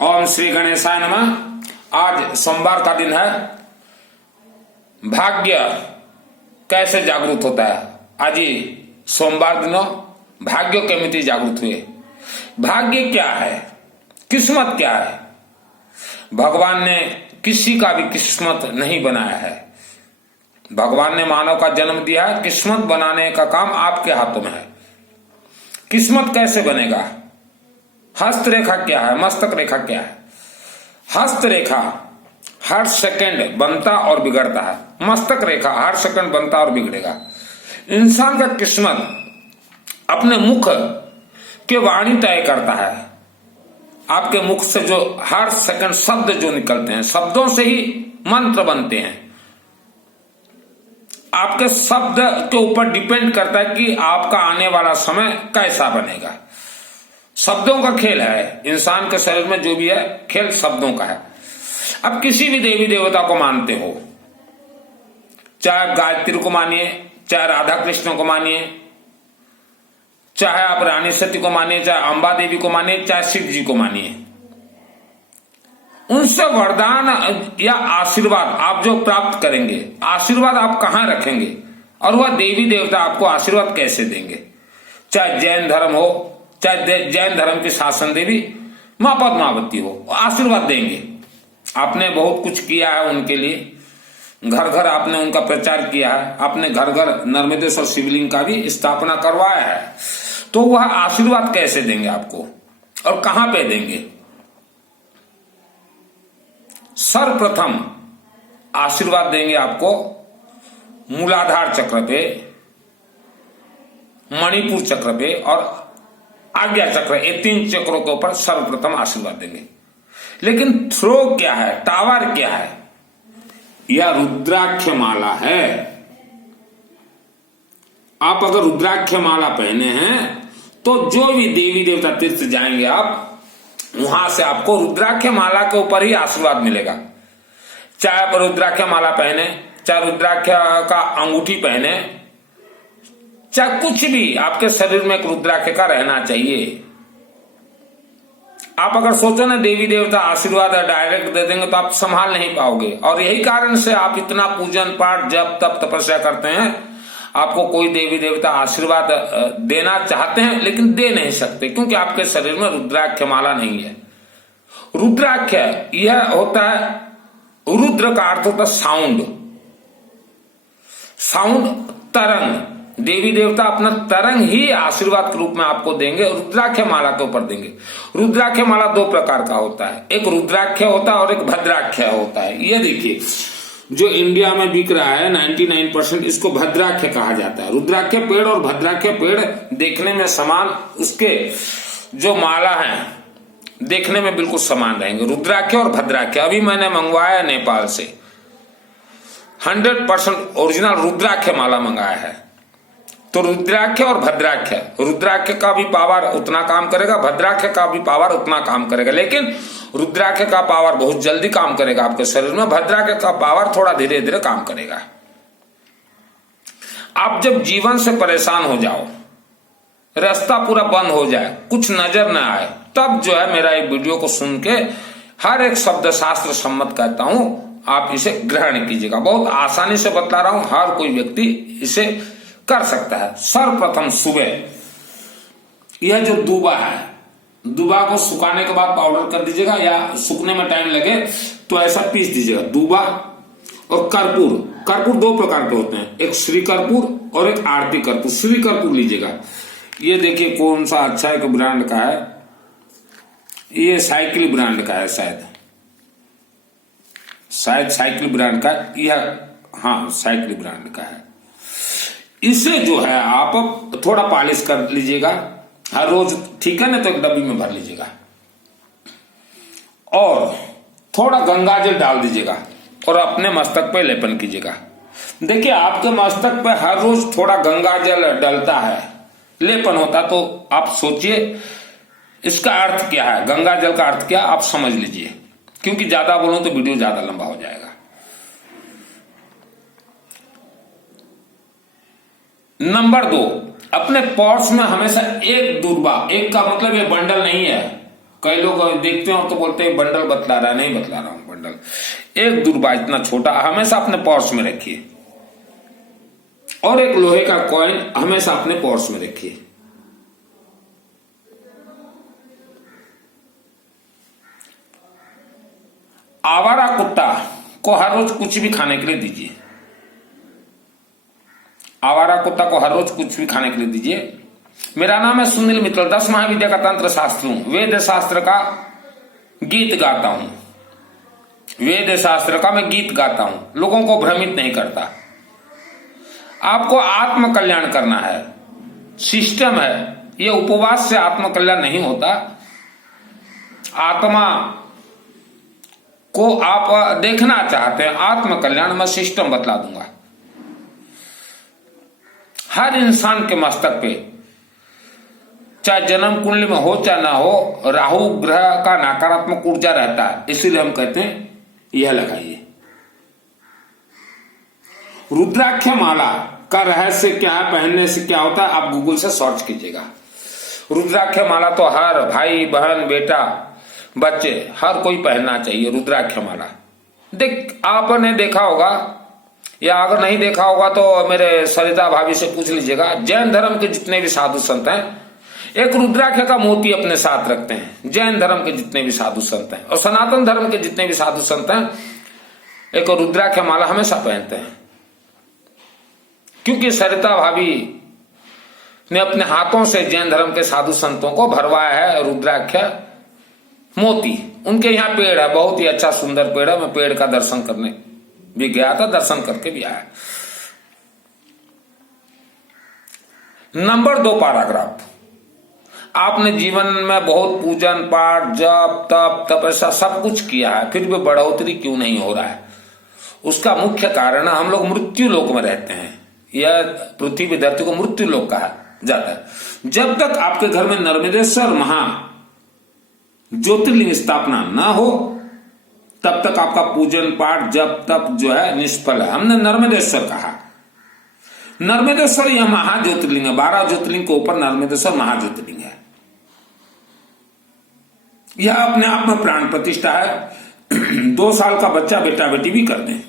ओम श्री गणेशाय नमः। आज सोमवार का दिन है। भाग्य कैसे जागृत होता है? आज ही सोमवार दिनों भाग्य केमिति जागृत हुए। भाग्य क्या है, किस्मत क्या है? भगवान ने किसी का भी किस्मत नहीं बनाया है। भगवान ने मानव का जन्म दिया है, किस्मत बनाने का काम आपके हाथों में है। किस्मत कैसे बनेगा? हस्तरेखा क्या है, मस्तक रेखा क्या है? हस्तरेखा हर सेकंड बनता और बिगड़ता है, मस्तक रेखा हर सेकंड बनता और बिगड़ेगा। इंसान का किस्मत अपने मुख के वाणी तय करता है। आपके मुख से जो हर सेकंड शब्द जो निकलते हैं, शब्दों से ही मंत्र बनते हैं। आपके शब्द के ऊपर डिपेंड करता है कि आपका आने वाला समय कैसा बनेगा। शब्दों का खेल है। इंसान के शरीर में जो भी है खेल शब्दों का है। अब किसी भी देवी देवता को मानते हो, चाहे गायत्री को मानिए, चाहे राधा कृष्ण को मानिए, चाहे आप रानी सती को मानिए, चाहे अंबा देवी को मानिए, चाहे शिव जी को मानिए, उनसे वरदान या आशीर्वाद आप जो प्राप्त करेंगे, आशीर्वाद आप कहां रखेंगे और वह देवी देवता आपको आशीर्वाद कैसे देंगे? चाहे जैन धर्म हो, चाहे जैन धर्म की शासन देवी मां पद्मावती हो, आशीर्वाद देंगे। आपने बहुत कुछ किया है उनके लिए, घर घर आपने उनका प्रचार किया है, आपने घर घर नर्मदेश्वर शिवलिंग का भी स्थापना करवाया है, तो वह आशीर्वाद कैसे देंगे आपको और कहां पे देंगे? सर्वप्रथम आशीर्वाद देंगे आपको मूलाधार चक्र पे, मणिपुर चक्र पे और आज्ञा चक्र, ये 3 चक्रों के ऊपर सर्वप्रथम आशीर्वाद देंगे। लेकिन थ्रो क्या है, टावर क्या है? यह रुद्राक्ष माला है। आप अगर रुद्राक्ष माला पहने हैं तो जो भी देवी देवता तीर्थ जाएंगे आप, वहां से आपको रुद्राक्ष माला के ऊपर ही आशीर्वाद मिलेगा। चाहे आप रुद्राक्ष माला पहने, चाहे रुद्राक्ष का अंगूठी पहने, चाहे कुछ भी, आपके शरीर में एक रुद्राक्ष का रहना चाहिए। आप अगर सोचो ना देवी देवता आशीर्वाद डायरेक्ट दे देंगे तो आप संभाल नहीं पाओगे। और यही कारण से आप इतना पूजन पाठ जप तप तपस्या करते हैं, आपको कोई देवी देवता आशीर्वाद देना चाहते हैं लेकिन दे नहीं सकते, क्योंकि आपके शरीर में रुद्राक्ष माला नहीं है। रुद्राक्ष यह होता है, रुद्र का अर्थ होता है साउंड, साउंड तरंग। देवी देवता अपना तरंग ही आशीर्वाद के रूप में आपको देंगे, रुद्राक्ष माला के ऊपर देंगे। रुद्राक्ष माला 2 प्रकार का होता है, एक रुद्राक्ष होता है और एक भद्राक्ष होता है। ये देखिए जो इंडिया में बिक रहा है 99% इसको भद्राक्ष कहा जाता है। रुद्राक्ष पेड़ और भद्राक्ष पेड़ देखने में समान, उसके जो माला है देखने में बिल्कुल समान रहेंगे, रुद्राक्ष और भद्राक्ष। अभी मैंने मंगवाया नेपाल से, 100% ओरिजिनल रुद्राक्ष माला मंगाया है। तो रुद्राक्ष और भद्राक्ष, रुद्राक्ष का भी पावर उतना काम करेगा, भद्राक्ष का भी पावर उतना काम करेगा। लेकिन रुद्राक्ष का पावर बहुत जल्दी काम करेगा आपके शरीर में, भद्राक्ष का पावर थोड़ा धीरे धीरे काम करेगा। आप जब जीवन से परेशान हो जाओ, रास्ता पूरा बंद हो जाए, कुछ नजर ना आए, तब जो है मेरा ये वीडियो को सुन के हर एक शब्द शास्त्र सम्मत कहता हूं, आप इसे ग्रहण कीजिएगा। बहुत आसानी से बता रहा हूं, हर कोई व्यक्ति इसे कर सकता है। सर्वप्रथम सुबह यह जो दूबा है, दूबा को सुखाने के बाद पाउडर कर दीजिएगा, या सूखने में टाइम लगे तो ऐसा पीस दीजिएगा। दूबा और कर्पूर, कर्पूर 2 प्रकार के होते हैं, एक श्री कर्पूर और एक आरती कर्पूर। श्री कर्पूर लीजिएगा। ये देखिए कौन सा अच्छा एक ब्रांड का है, ये साइकिल ब्रांड का है, शायद साइकिल ब्रांड का, यह हाँ साइकिल ब्रांड का है। इसे जो है आप थोड़ा पॉलिश कर लीजिएगा हर रोज, ठीक है ना? तो एक डब्बी में भर लीजिएगा और थोड़ा गंगा जल डाल दीजिएगा और अपने मस्तक पे लेपन कीजिएगा। देखिए आपके मस्तक पे हर रोज थोड़ा गंगा जल डलता है, लेपन होता, तो आप सोचिए इसका अर्थ क्या है, गंगा जल का अर्थ क्या, आप समझ लीजिए, क्योंकि ज्यादा बोलूं तो वीडियो ज्यादा लंबा हो जाएगा। नंबर 2, अपने पॉट्स में हमेशा एक दूर्वा, एक का मतलब ये बंडल नहीं है, कई लोग देखते हैं और तो बोलते हैं बंडल बतला रहा है, नहीं बतला रहा हूं बंडल। 1 रुपया इतना छोटा हमेशा अपने पर्स में रखिए, और एक लोहे का कॉइन हमेशा अपने पर्स में रखिए। आवारा कुत्ता को हर रोज कुछ भी खाने के लिए दीजिए। आवारा कुत्ता को हर रोज कुछ भी खाने के लिए दीजिए। मेरा नाम है सुनील मित्तल, 10 महाविद्या का तंत्र शास्त्र हूं, वेद शास्त्र का गीत गाता हूं, वेद शास्त्र का मैं गीत गाता हूं, लोगों को भ्रमित नहीं करता। आपको आत्म कल्याण करना है, सिस्टम है। यह उपवास से आत्म कल्याण नहीं होता। आत्मा को आप देखना चाहते हैं, आत्म कल्याण मैं सिस्टम बतला दूंगा। हर इंसान के मस्तक पे, चाहे जन्म कुंडली में हो चाहे ना हो, राहु ग्रह का नकारात्मक ऊर्जा रहता है, इसीलिए हम कहते हैं यह लगाइए। रुद्राक्ष माला का रहस्य क्या है, पहनने से क्या होता है, आप गूगल से सर्च कीजिएगा। रुद्राक्ष माला तो हर भाई बहन बेटा बच्चे हर कोई पहनना चाहिए। रुद्राक्ष माला आपने देखा होगा, या अगर नहीं देखा होगा तो मेरे सरिता भाभी से पूछ लीजिएगा। जैन धर्म के जितने भी साधु संत हैं एक रुद्राक्ष का मोती अपने साथ रखते हैं। जैन धर्म के जितने भी साधु संत हैं और सनातन धर्म के जितने भी साधु संत हैं एक रुद्राक्ष माला हमेशा पहनते हैं, क्योंकि सरिता भाभी ने अपने हाथों से जैन धर्म के साधु संतों को भरवाया है रुद्राक्ष मोती। उनके यहाँ पेड़ है, बहुत ही अच्छा सुंदर पेड़ है। मैं पेड़ का दर्शन करने भी गया था, दर्शन करके भी आया। नंबर 2 पैराग्राफ, आपने जीवन में बहुत पूजन पाठ जप तप तपस्या सब कुछ किया है, फिर भी बढ़ोतरी क्यों नहीं हो रहा है? उसका मुख्य कारण है हम लोग मृत्यु लोक में रहते हैं। यह पृथ्वी धरती को मृत्यु लोक कहा जाता है। जब तक आपके घर में नर्मदेश्वर महा ज्योतिर्लिंग स्थापना ना हो तब तक आपका पूजन पाठ जप तप जो है निष्फल है। हमने नर्मदेश्वर कहा, नर्मदेश्वर यह महाज्योतिर्लिंग है। 12 ज्योतिर्लिंग के ऊपर नर्मदेश्वर महाज्योतिर्लिंग है। यह अपने आप में प्राण प्रतिष्ठा है। 2 साल का बच्चा बेटा बेटी भी कर दें।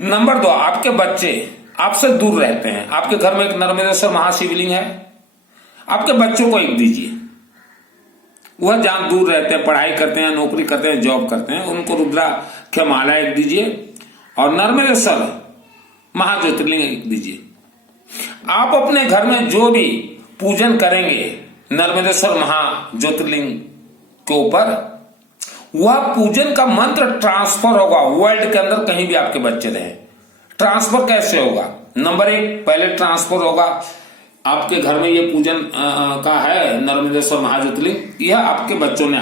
नंबर 2, आपके बच्चे आपसे दूर रहते हैं। आपके घर में एक नर्मदेश्वर महाशिवलिंग है, आपके बच्चों को एक दीजिए। वह जहां दूर रहते हैं, पढ़ाई करते हैं, नौकरी करते हैं, जॉब करते हैं, उनको रुद्राक्ष माला एक दीजिए और नर्मदेश्वर महाज्योतिर्लिंग एक दीजिए। आप अपने घर में जो भी पूजन करेंगे नर्मदेश्वर महाज्योतिर्लिंग के ऊपर, वह पूजन का मंत्र ट्रांसफर होगा वर्ल्ड के अंदर, कहीं भी आपके बच्चे रहे। ट्रांसफर कैसे होगा? नंबर 1, पहले ट्रांसफर होगा आपके घर में ये पूजन का है नर्मदेश्वर महाज्योतिर्लिंग, यह आपके बच्चों ने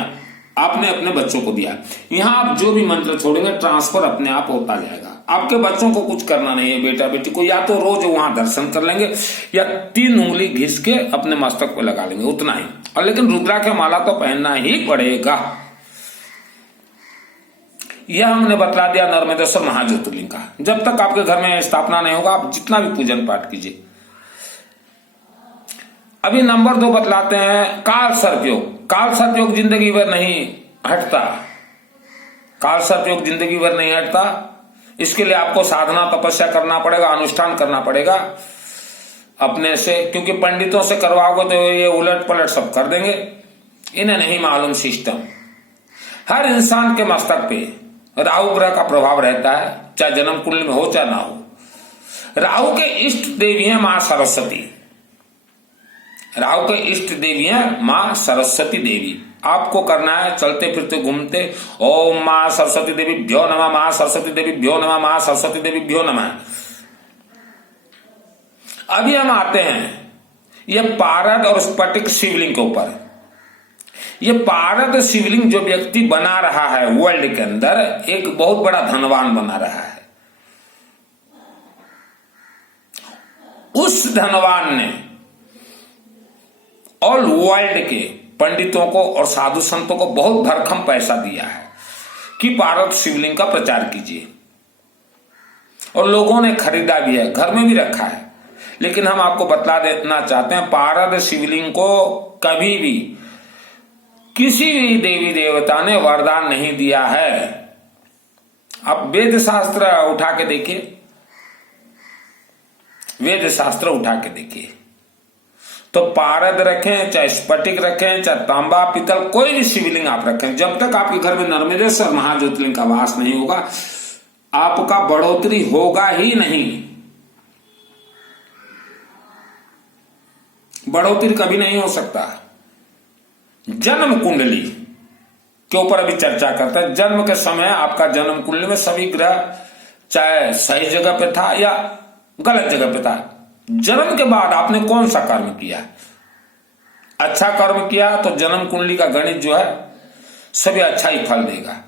आपने अपने बच्चों को दिया। यहां आप जो भी मंत्र छोड़ेंगे ट्रांसफर अपने आप होता जाएगा। आपके बच्चों को कुछ करना नहीं है, बेटा बेटी को या तो रोज वहां दर्शन कर लेंगे या 3 उंगली घिस के अपने मस्तक पे लगा लेंगे, उतना ही। और लेकिन रुद्राक्ष माला तो पहनना ही पड़ेगा। यह हमने बतला दिया नर्मदेश्वर महाज्योतिर्लिंग का। जब तक आपके घर में स्थापना नहीं होगा आप जितना भी पूजन पाठ कीजिए। अभी नंबर 2 बतलाते हैं काल सर्पयोग। काल सर्पयोग जिंदगी भर नहीं हटता। काल सर्पयोग जिंदगी भर नहीं हटता। इसके लिए आपको साधना तपस्या करना पड़ेगा, अनुष्ठान करना पड़ेगा अपने से, क्योंकि पंडितों से करवाओगे तो ये उलट पलट सब कर देंगे। इन्हें नहीं मालूम सिस्टम। हर इंसान के मस्तक पे राहु ग्रह का प्रभाव रहता है, चाहे जन्म कुंडली में हो चाहे ना हो। राहु के इष्ट देवी है मां सरस्वती। राहु के इष्ट देवी है मां सरस्वती देवी। आपको करना है चलते फिरते घूमते ओम मां सरस्वती देवी भ्यो नमः, मां सरस्वती देवी भ्यो नमः, मां सरस्वती देवी भ्यो नमः। अभी हम आते हैं ये पारद और स्फटिक शिवलिंग के ऊपर। ये पारद शिवलिंग जो व्यक्ति बना रहा है वर्ल्ड के अंदर एक बहुत बड़ा धनवान बना रहा है। उस धनवान ने ऑल वर्ल्ड के पंडितों को और साधु संतों को बहुत भरखम पैसा दिया है कि पारद शिवलिंग का प्रचार कीजिए, और लोगों ने खरीदा भी है, घर में भी रखा है। लेकिन हम आपको बतला देना चाहते हैं पारद शिवलिंग को कभी भी किसी भी देवी देवता ने वरदान नहीं दिया है। आप वेद शास्त्र उठा के देखिए, वेद शास्त्र उठा के देखिए, तो पारद रखें, चाहे स्फटिक रखें, चाहे तांबा पीतल, कोई भी शिवलिंग आप रखें, जब तक आपके घर में नर्मदेश्वर महाज्योतिर्लिंग का वास नहीं होगा, आपका बढ़ोतरी होगा ही नहीं। बढ़ोतरी कभी नहीं हो सकता। जन्म कुंडली के ऊपर अभी चर्चा करते हैं। जन्म के समय आपका जन्म कुंडली में सभी ग्रह चाहे सही जगह पे था या गलत जगह पे था, जन्म के बाद आपने कौन सा कर्म किया, अच्छा कर्म किया तो जन्म कुंडली का गणित जो है सभी अच्छा ही फल देगा।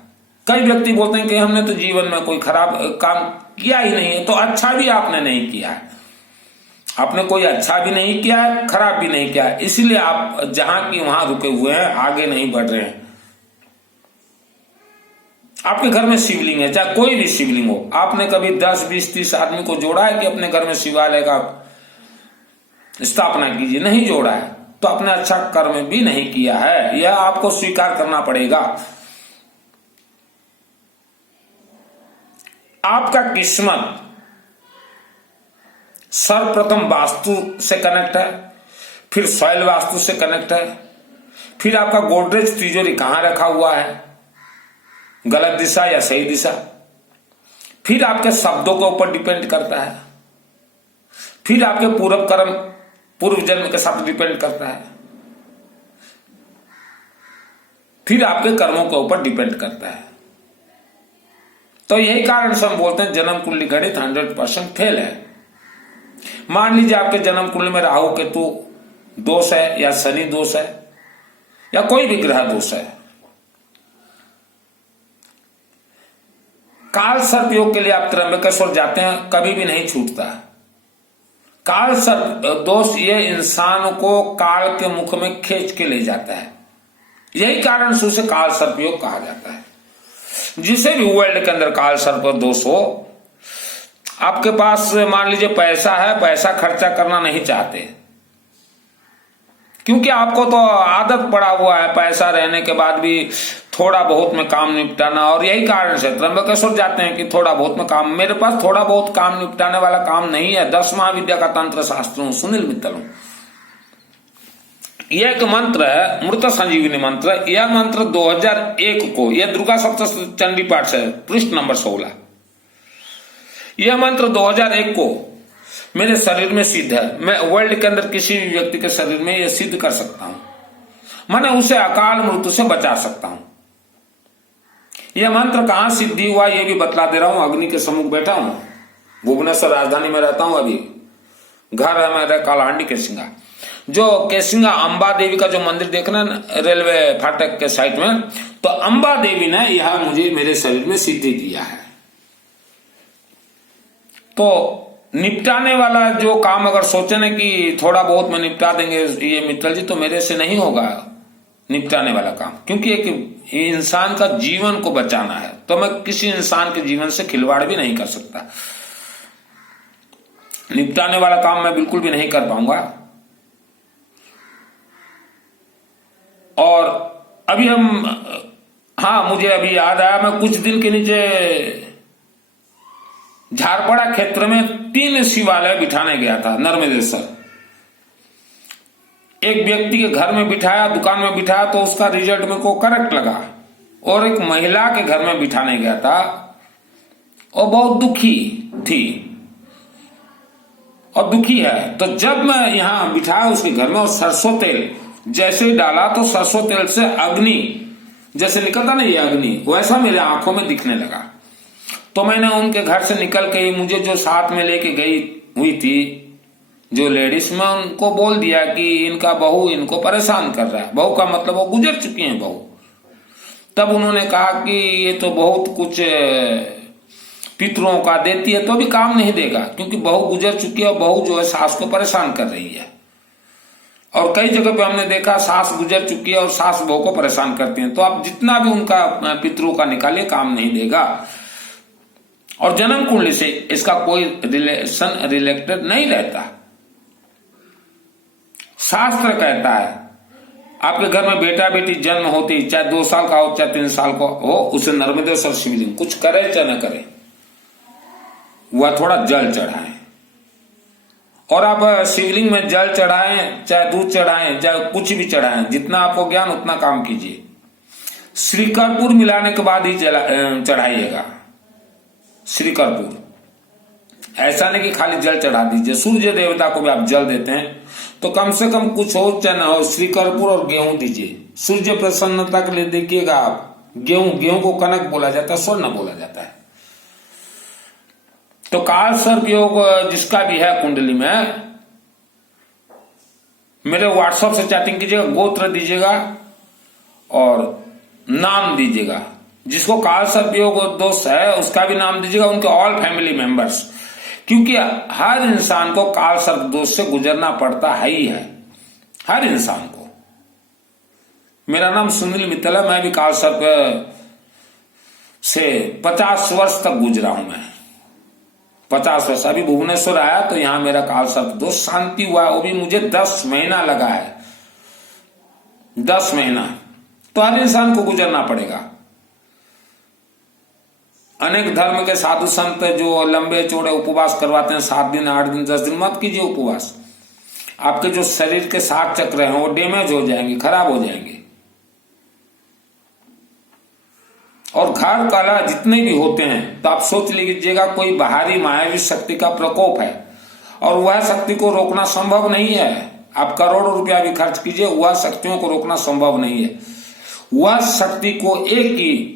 कई व्यक्ति बोलते हैं कि हमने तो जीवन में कोई खराब काम किया ही नहीं है, तो अच्छा भी आपने नहीं किया है, आपने कोई अच्छा भी नहीं किया है, खराब भी नहीं किया है, इसलिए आप जहां की वहां रुके हुए हैं, आगे नहीं बढ़ रहे हैं। आपके घर में शिवलिंग है, चाहे कोई भी शिवलिंग हो, आपने कभी 10, 20, 30 आदमी को जोड़ा है कि अपने घर में शिवालय का स्थापना कीजिए? नहीं जोड़ा है, तो आपने अच्छा कर्म भी नहीं किया है, यह आपको स्वीकार करना पड़ेगा। आपका किस्मत सर्वप्रथम वास्तु से कनेक्ट है, फिर सॉइल वास्तु से कनेक्ट है, फिर आपका गोदरेज तिजोरी कहां रखा हुआ है, गलत दिशा या सही दिशा, फिर आपके शब्दों के ऊपर डिपेंड करता है, फिर आपके पूर्व कर्म पूर्व जन्म के साथ डिपेंड करता है, फिर आपके कर्मों के ऊपर डिपेंड करता है। तो यही कारण से हम बोलते हैं जन्म कुंडली गणित 100% फेल है। मान लीजिए आपके जन्म कुंडली में राहु केतु दोष है, या शनि दोष है, या कोई भी ग्रह दोष है, काल सर्प योग के लिए आप त्र्यंबकेश्वर जाते हैं, कभी भी नहीं छूटता। काल सर्प दोष ये इंसान को काल के मुख में खींच के ले जाता है, यही कारण से उसे काल सर्प योग कहा जाता है। जिसे भी वर्ल्ड के अंदर काल सर्प दोष हो, आपके पास मान लीजिए पैसा है, पैसा खर्चा करना नहीं चाहते, क्योंकि आपको तो आदत पड़ा हुआ है पैसा रहने के बाद भी थोड़ा बहुत में काम निपटाना, और यही कारण से त्र्यंबकेश्वर जाते हैं कि थोड़ा बहुत में काम, मेरे पास थोड़ा बहुत काम निपटाने वाला काम नहीं है, 10 महाविद्या का तंत्र शास्त्र हूं, सुनील मित्तल हूं। यह एक मंत्र है, मृत संजीवनी मंत्र। यह मंत्र 2001 को, यह दुर्गा सप्तशती चंडी पाठ से, पृष्ठ नंबर 16। यह मंत्र 2001 को मेरे शरीर में सिद्ध है। मैं वर्ल्ड के अंदर किसी भी व्यक्ति के शरीर में यह सिद्ध कर सकता हूं, मैंने उसे अकाल मृत्यु से बचा सकता हूं। यह मंत्र कहां सिद्धि हुआ यह भी बतला दे रहा हूं। अग्नि के सम्मुख बैठा हूं, भुवनेश्वर राजधानी में रहता हूं, अभी घर है मेरा कालाहांडी केसिंगा। जो केसिंगा अंबा देवी का जो मंदिर देखना रेलवे फाटक के साइड में, तो अंबा देवी ने यह मुझे मेरे शरीर में सिद्धि दिया है। तो निपटाने वाला जो काम अगर सोचे ना कि थोड़ा बहुत में निपटा देंगे ये मित्तल जी, तो मेरे से नहीं होगा निपटाने वाला काम, क्योंकि एक इंसान का जीवन को बचाना है, तो मैं किसी इंसान के जीवन से खिलवाड़ भी नहीं कर सकता। निपटाने वाला काम मैं बिल्कुल भी नहीं कर पाऊंगा। और अभी मुझे अभी याद आया, मैं कुछ दिन के नीचे झारपड़ा क्षेत्र में 3 शिवालय बिठाने गया था, नर्मदेश्वर। एक व्यक्ति के घर में बिठाया, दुकान में बिठाया, तो उसका रिजल्ट मेरे को करेक्ट लगा। और एक महिला के घर में बिठाने गया था, और बहुत दुखी थी और दुखी है। तो जब मैं यहां बिठाया उसके घर में, और सरसों तेल जैसे ही डाला तो सरसों तेल से अग्नि जैसे निकलता ना, ये अग्नि वैसा मेरे आंखों में दिखने लगा। तो मैंने उनके घर से निकल के, मुझे जो साथ में लेके गई हुई थी जो लेडीज, मैं उनको बोल दिया कि इनका बहू इनको परेशान कर रहा है। बहू का मतलब वो गुजर चुकी है बहू। तब उन्होंने कहा कि ये तो बहुत कुछ पितरों का देती है तो भी काम नहीं देगा, क्योंकि बहू गुजर चुकी है और बहू जो है सास को परेशान कर रही है। और कई जगह पे हमने देखा सास गुजर चुकी है और सास बहू को परेशान करती है, तो आप जितना भी उनका पितरों का निकालिए काम नहीं देगा। और जन्म कुंडली से इसका कोई रिलेशन रिलेटेड नहीं रहता। शास्त्र कहता है आपके घर में बेटा बेटी जन्म होते ही, चाहे 2 साल का हो चाहे 3 साल का हो, उसे नर्मदेश्वर शिवलिंग कुछ करे चाहे न करे, वह थोड़ा जल चढ़ाएं। और आप शिवलिंग में जल चढ़ाएं, चाहे दूध चढ़ाएं, चाहे कुछ भी चढ़ाएं, जितना आपको ज्ञान उतना काम कीजिए। श्री कर्पूर मिलाने के बाद ही चढ़ाइएगा श्री कर्पूर। ऐसा नहीं कि खाली जल चढ़ा दीजिए। सूर्य देवता को भी आप जल देते हैं तो कम से कम कुछ हो चाहे ना हो, श्री कर्पूर और गेहूं दीजिए। सूर्य प्रसन्नता के लिए देखिएगा आप, गेहूं को कनक बोला जाता है, स्वर्ण बोला जाता है। तो काल सर्प योग जिसका भी है कुंडली में, मेरे व्हाट्सएप से चैटिंग कीजिएगा, गोत्र दीजिएगा और नाम दीजिएगा। जिसको काल सर्प योग दोष है उसका भी नाम दीजिएगा, उनके ऑल फैमिली मेंबर्स, क्योंकि हर इंसान को काल सर्प दोष से गुजरना पड़ता है ही है, हर इंसान को। मेरा नाम सुनील मित्तल है, मैं भी काल सर्प से 50 वर्ष तक गुजरा हूं। मैं 50 वर्ष, अभी भुवनेश्वर आया तो यहां मेरा काल सर्प दोष शांति हुआ, वो भी मुझे 10 महीना लगा है, 10 महीना। तो हर इंसान को गुजरना पड़ेगा। अनेक धर्म के साधु संत जो लंबे चौड़े उपवास करवाते हैं, 7 दिन 8 दिन 10 दिन, मत कीजिए उपवास। आपके जो शरीर के 7 चक्र हैं वो डैमेज हो जाएंगे, खराब हो जाएंगे। और घर कला जितने भी होते हैं तो आप सोच लीजिएगा कोई बाहरी मायावी शक्ति का प्रकोप है और वह शक्ति को रोकना संभव नहीं है। आप करोड़ों रुपया भी खर्च कीजिए, वह शक्तियों को रोकना संभव नहीं है। वह शक्ति को एक ही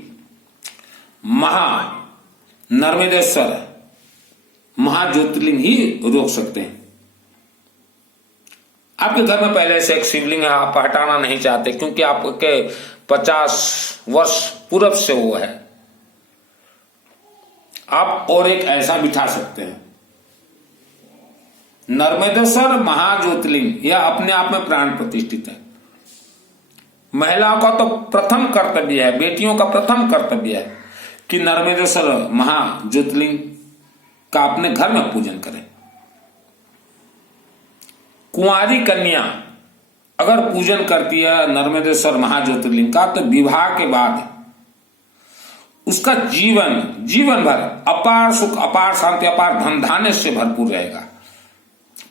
नर्मदेश्वर महाज्योतिर्लिंग ही रोक सकते हैं। आपके घर में पहले से एक शिवलिंग है, आप हटाना नहीं चाहते क्योंकि आपके 50 वर्ष पूर्व से वो है, आप और एक ऐसा बिठा सकते हैं। नर्मदेश्वर महाज्योतिर्लिंग यह अपने आप में प्राण प्रतिष्ठित है। महिलाओं का तो प्रथम कर्तव्य है, बेटियों का प्रथम कर्तव्य है कि नर्मदेश्वर महाज्योतिर्लिंग का अपने घर में पूजन करें। कुंवारी कन्या अगर पूजन करती है नर्मदेश्वर महाज्योतिर्लिंग का तो विवाह के बाद उसका जीवन भर अपार सुख, अपार शांति, अपार धन धान्य से भरपूर रहेगा।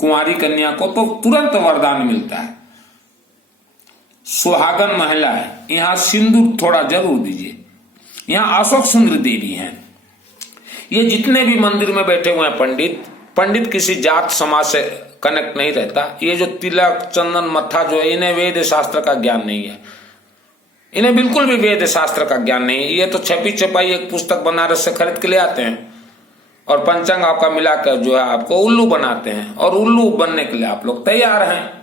कुंवारी कन्या को तो तुरंत वरदान मिलता है। सुहागन महिला है, यहां सिंदूर थोड़ा जरूर दीजिए। यहां अशोक सुंदर देवी हैं। ये जितने भी मंदिर में बैठे हुए हैं पंडित किसी जात समाज से कनेक्ट नहीं रहता। ये जो तिलक चंदन मत्था जो है, इन्हें वेद शास्त्र का ज्ञान नहीं है, इन्हें बिल्कुल भी वेद शास्त्र का ज्ञान नहीं है। ये तो छपी छपाई एक पुस्तक बनारस से खरीद के ले आते हैं और पंचांग आपका मिलाकर जो है आपको उल्लू बनाते हैं, और उल्लू बनने के लिए आप लोग तैयार हैं।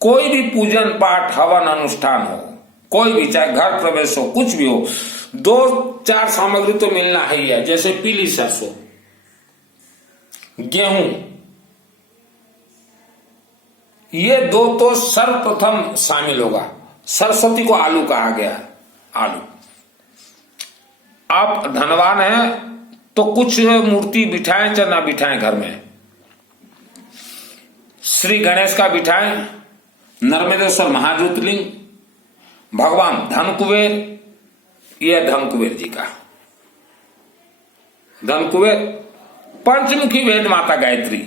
कोई भी पूजन पाठ हवन अनुष्ठान हो, कोई भी, चाहे घर प्रवेश हो, कुछ भी हो, 2-4 सामग्री तो मिलना ही है। जैसे पीली सरसों, गेहूं, ये 2 तो सर्वप्रथम शामिल होगा। सरस्वती को आलू कहा गया है, आलू। आप धनवान हैं तो कुछ मूर्ति बिठाएं चाहे ना बिठाएं घर में। श्री गणेश का बिठाएं, नर्मदेश्वर महाज्योतिर्लिंग, भगवान धनकुबेर, यह धनकुबेर जी का धनकुबेर, पंचमुखी वेद माता गायत्री,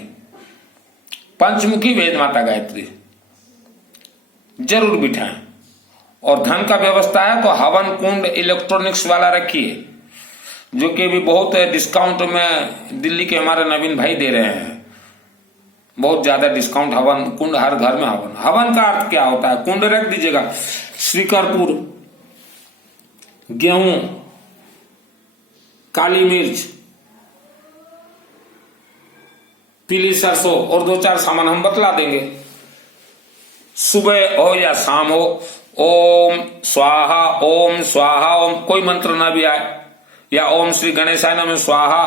पंचमुखी वेद माता गायत्री जरूर बिठाएं। और धन का व्यवस्था है तो हवन कुंड इलेक्ट्रॉनिक्स वाला रखिए, जो कि भी बहुत डिस्काउंट में दिल्ली के हमारे नवीन भाई दे रहे हैं, बहुत ज्यादा डिस्काउंट। हवन कुंड हर घर में। हवन का अर्थ क्या होता है? कुंड रख दीजिएगा, श्री कर्पूर, गेहूं, काली मिर्च, पीली सरसों और 2-4 सामान हम बतला देंगे। सुबह हो या शाम हो, ओम स्वाहा ओम, कोई मंत्र ना भी आए, या ओम श्री गणेशाय नमः स्वाहा,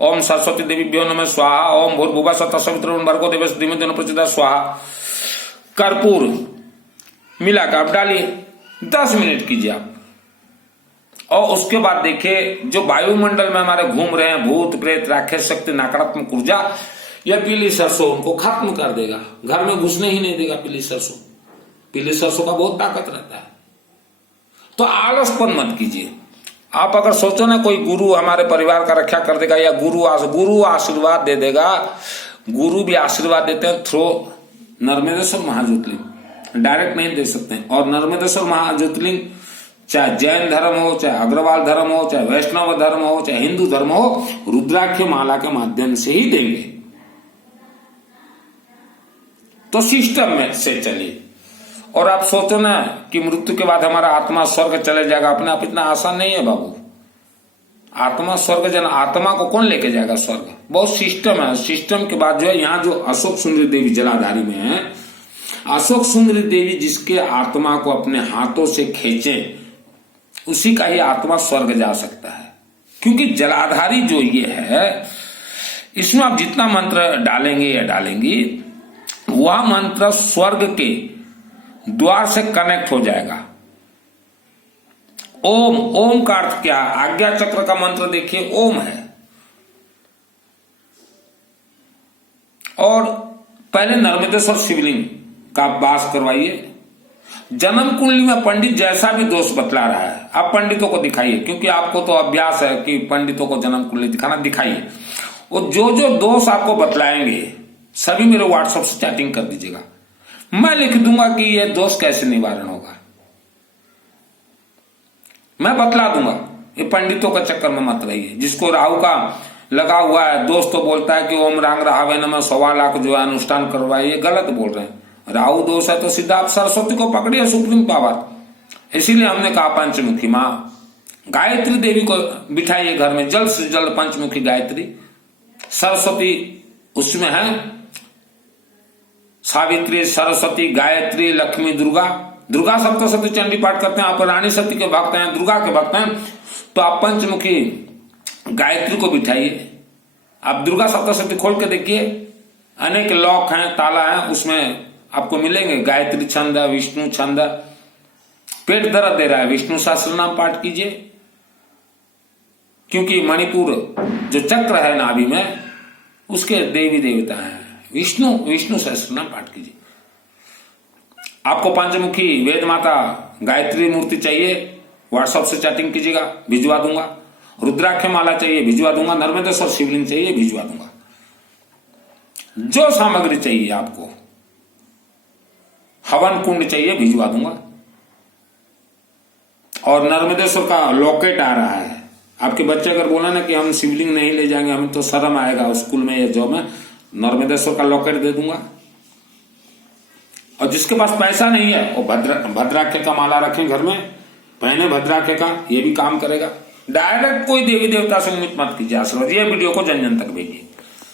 ओम सरस्वती देवीभ्यो नमः स्वाहा, ओम भूर्भुवः स्वः सवितुर्वरेण्यं भर्गो देवस्य धीमहि प्रचोदयात् स्वाहा। कर्पूर मिलाकर आप डालिए, 10 मिनट कीजिए आप। और उसके बाद देखिए जो वायुमंडल में हमारे घूम रहे हैं भूत प्रेत राक्षस शक्ति नकारात्मक ऊर्जा, या पीली सरसों उनको खत्म कर देगा, घर में घुसने ही नहीं देगा पीली सरसों। पीली सरसों का बहुत ताकत रहता है। तो आलसपन मत कीजिए। आप अगर सोचो ना कोई गुरु हमारे परिवार का रक्षा कर देगा या गुरु आशीर्वाद दे देगा, गुरु भी आशीर्वाद देते हैं थ्रो नर्मदेश्वर महाज्योतिर्लिंग, डायरेक्ट नहीं दे सकते हैं। और नर्मदेश्वर महाज्योतिर्लिंग चाहे जैन धर्म हो, चाहे अग्रवाल धर्म हो, चाहे वैष्णव धर्म हो, चाहे हिंदू धर्म हो, रुद्राक्ष माला के माध्यम से ही देंगे। तो सिस्टम में से चलिए। और आप सोचो ना कि मृत्यु के बाद हमारा आत्मा स्वर्ग चले जाएगा, अपने आप इतना आसान नहीं है बाबू। आत्मा स्वर्ग जन आत्मा को कौन लेके जाएगा स्वर्ग? बहुत सिस्टम है। सिस्टम के बाद जो है यहाँ जो अशोक सुंदरी देवी जलाधारी में है, अशोक सुंदरी देवी जिसके आत्मा को अपने हाथों से खींचे उसी का ही आत्मा स्वर्ग जा सकता है। क्योंकि जलाधारी जो ये है, इसमें आप जितना मंत्र डालेंगे या डालेंगी वह मंत्र स्वर्ग के द्वार से कनेक्ट हो जाएगा। ओम, ओम का अर्थ क्या? आज्ञा चक्र का मंत्र देखिए ओम है। और पहले नर्मदेश्वर शिवलिंग का वास करवाइए। जन्म कुंडली में पंडित जैसा भी दोष बतला रहा है आप पंडितों को दिखाइए, क्योंकि आपको तो अभ्यास है कि पंडितों को जन्म कुंडली दिखाना, दिखाइए। और जो जो दोष आपको बतलाएंगे सभी मेरे व्हाट्सएप से चैटिंग कर दीजिएगा। मैं लिख दूंगा कि यह दोष कैसे निवारण होगा, मैं बतला दूंगा। ये पंडितों का चक्कर में मत रहिए। जिसको राहु का लगा हुआ है, दोस्त तो बोलता है कि ओम रांग राहवे नमः 1.25 लाख जो है अनुष्ठान करवाइए, गलत बोल रहे हैं। राहु दोष है तो सीधा आप सरस्वती को पकड़िए, सुप्रीम पावर। इसीलिए हमने कहा पंचमुखी मां गायत्री देवी को बिठाइए घर में, जल्द से जल्द पंचमुखी गायत्री। सरस्वती उसमें है, सावित्री, सरस्वती, गायत्री, लक्ष्मी, दुर्गा। दुर्गा सप्तशती चंडी पाठ करते हैं, आप रानी सती के भक्त हैं, दुर्गा के भक्त हैं, तो आप पंचमुखी गायत्री को बिठाइए। आप दुर्गा सप्तशती खोल के देखिए, अनेक लॉक हैं, ताला है, उसमें आपको मिलेंगे गायत्री छंद, विष्णु छंद। पेट दर्द दे रहा है, विष्णु सहस्त्र नाम पाठ कीजिए, क्योंकि मणिपुर जो चक्र है नाभि में उसके देवी देवता हैं विष्णु सहस्त्र नाम पाठ कीजिए। आपको पंचमुखी वेद माता गायत्री मूर्ति चाहिए, व्हाट्सएप से चैटिंग कीजिएगा, भिजवा दूंगा। रुद्राक्ष माला चाहिए, भिजवा दूंगा। नर्मदेश्वर शिवलिंग चाहिए, भिजवा दूंगा। जो सामग्री चाहिए आपको, हवन कुंड चाहिए, भिजवा दूंगा। और नर्मदेश्वर का लॉकेट आ रहा है। आपके बच्चे अगर बोला ना कि हम शिवलिंग नहीं ले जाएंगे, हमें तो शर्म आएगा स्कूल में या जॉब में, नर्मदेश्वर का लॉकेट दे दूंगा। और जिसके पास पैसा नहीं है वो भद्राक्ष का माला रखें घर में, पहने भद्राक्ष का, ये भी काम करेगा। डायरेक्ट कोई देवी देवता से उम्मीद मत कीजिए आशीर्वाद। ये वीडियो को जन जन तक भेजिए।